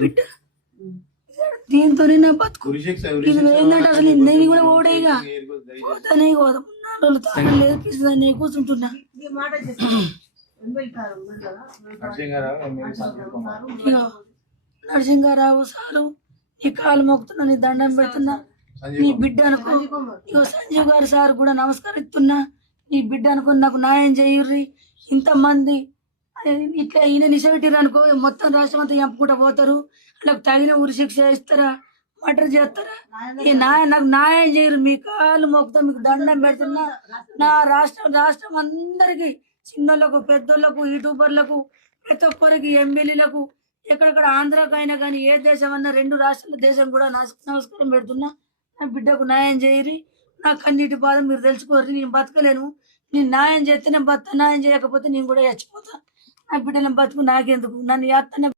బిడ్డ దీంతోనే నా బతుకు ఇది ఏంటంటే అసలు నేను కూడా ఓడేగా పోతానే నాలుగు తాను లేదు పిస్తుందని కూర్చుంటున్నా. నరసింహారావు సారు నీ కాలు మొక్కుతున్నా, నీ దండం పెడుతున్నా, నీ బిడ్డ అనుకో. ఇగో సంజీవ్ గారు సార్ కూడా నమస్కరిస్తున్నా, నీ బిడ్డ అనుకో నాకు న్యాయం చేయుర్రి. ఇంతమంది ఇట్లా ఈయన నిషబెట్టిర్రు అనుకో మొత్తం రాష్ట్రం అంతా చంపుకుంటూ పోతారు. వాళ్ళకి తగిన ఉరి శిక్ష ఇస్తారా, మర్డర్ చేస్తారా? నాకు న్యాయం చేయరు. మీ కాళ్ళు మొక్కుతా, మీకు దండం పెడుతున్నా. నా రాష్ట్రం అందరికి, చిన్నోళ్ళకు పెద్దోళ్ళకు యూట్యూబర్లకు ప్రతి ఒక్కరికి ఎమ్మెల్యేలకు ఎక్కడెక్కడ ఆంధ్రాకు అయినా కానీ ఏ దేశం అన్నా 2 రాష్ట్రాల దేశం కూడా నమస్కారం పెడుతున్నా. నా బిడ్డకు న్యాయం చేయరి. నా కన్నీటి బాధ మీరు తెలుసుకోర్రి. నేను బతకలేను. నేను న్యాయం చేస్తే నేను బతుక, న్యాయం చేయకపోతే నేను కూడా చచ్చిపోతా. నా బిడ్డలను బతుకు నాకెందుకు? నన్ను